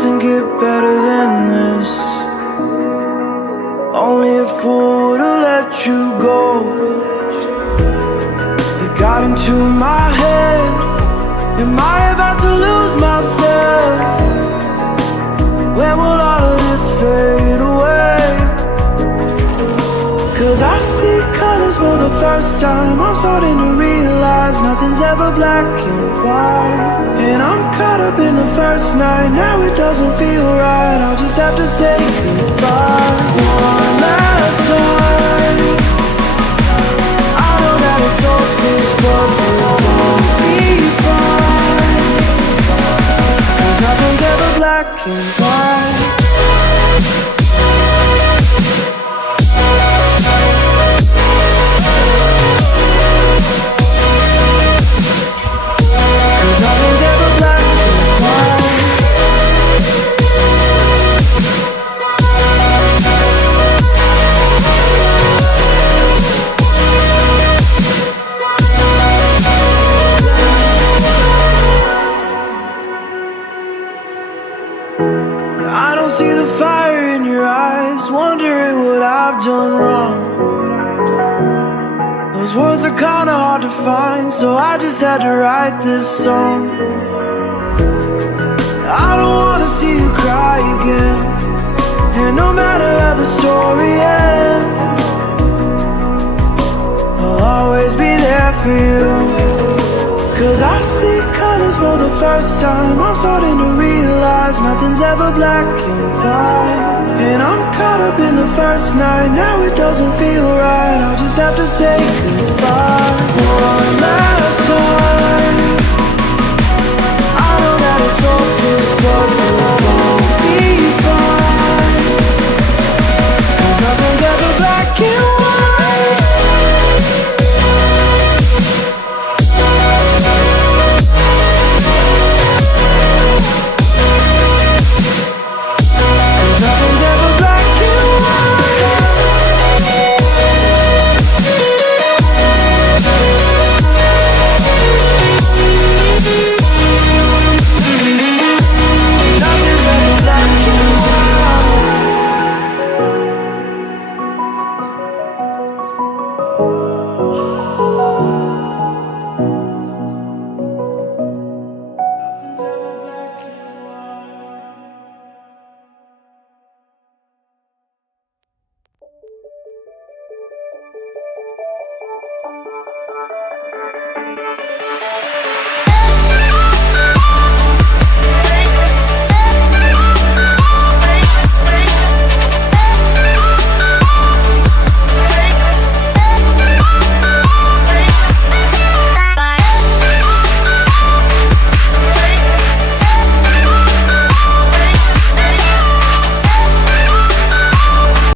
doesn't get better than this. Only a fool would've let you go. You got into my head. Am I about to lose myself? When will all of this fade away? 'Cause I see colors for the first time. I'm starting to realize nothing's ever black and white. And I'm caught up in the first night. Now it doesn't feel right. I'll just have to say goodbye one last time. I know that it's hopeless, but we'll be fine. 'Cause nothing's ever black and white. I don't see the fire in your eyes, wondering what I've done wrong. Those words are kinda hard to find, so I just had to write this song. I don't wanna see you cry again, and no matter how the story ends, I'll always be there for you. 'Cause I see colors for the first time. I'm starting to realize nothing's ever black and white. And I'm caught up in the first night. Now it doesn't feel right. I'll just have to say goodbye one last time. I know that it's over.